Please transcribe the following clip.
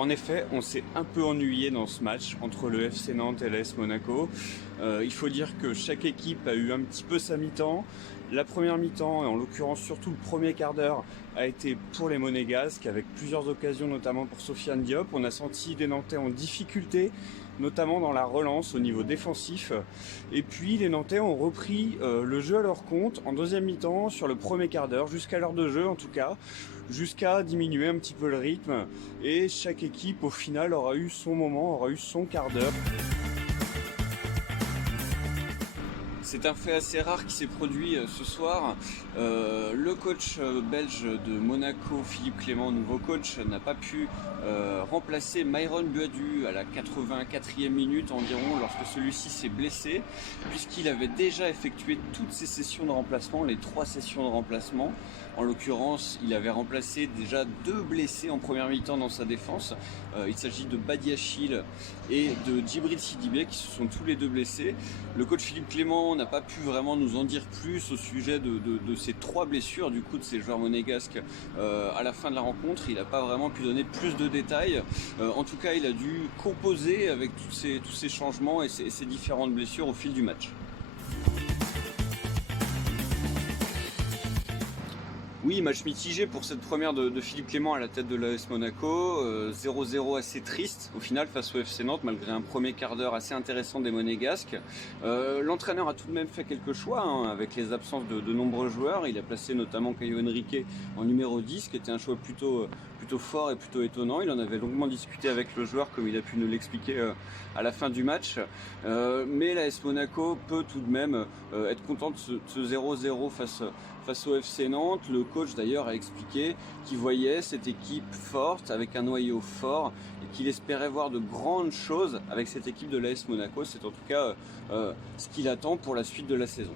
en effet, on s'est un peu ennuyé dans ce match entre le FC Nantes et l'AS Monaco. Il faut dire que chaque équipe a eu un petit peu sa mi-temps. La première mi-temps, et en l'occurrence surtout le premier quart d'heure, a été pour les Monégasques, avec plusieurs occasions, notamment pour Sofiane Diop. On a senti des Nantais en difficulté, notamment dans la relance au niveau défensif. Et puis les Nantais ont repris le jeu à leur compte en deuxième mi-temps, sur le premier quart d'heure, jusqu'à l'heure de jeu en tout cas, jusqu'à diminuer un petit peu le rythme. Et chaque équipe au final aura eu son moment, aura eu son quart d'heure. C'est un fait assez rare qui s'est produit ce soir. Le coach belge de Monaco, Philippe Clément, nouveau coach, n'a pas pu remplacer Myron Buadu à la 84e minute environ lorsque celui-ci s'est blessé, puisqu'il avait déjà effectué toutes ses sessions de remplacement, les 3 sessions de remplacement. En l'occurrence, il avait remplacé déjà 2 blessés en première mi-temps dans sa défense. Il s'agit de Badiachil et de Djibril Sidibé qui se sont tous les deux blessés. Le coach Philippe Clément n'a pas pu vraiment nous en dire plus au sujet de ces 3 blessures du coup de ces joueurs monégasques à la fin de la rencontre. Il n'a pas vraiment pu donner plus de détails. En tout cas, il a dû composer avec tous ces changements et ces différentes blessures au fil du match. Oui, match mitigé pour cette première de Philippe Clément à la tête de l'AS Monaco. 0-0 assez triste au final face au FC Nantes, malgré un premier quart d'heure assez intéressant des Monégasques. L'entraîneur a tout de même fait quelques choix avec les absences de nombreux joueurs. Il a placé notamment Caio Henrique en numéro 10, qui était un choix plutôt fort et plutôt étonnant. Il en avait longuement discuté avec le joueur, comme il a pu nous l'expliquer à la fin du match. Mais l'AS Monaco peut tout de même être content de ce 0-0 face au FC Nantes. Le coach d'ailleurs a expliqué qu'il voyait cette équipe forte, avec un noyau fort, et qu'il espérait voir de grandes choses avec cette équipe de l'AS Monaco. C'est en tout cas ce qu'il attend pour la suite de la saison.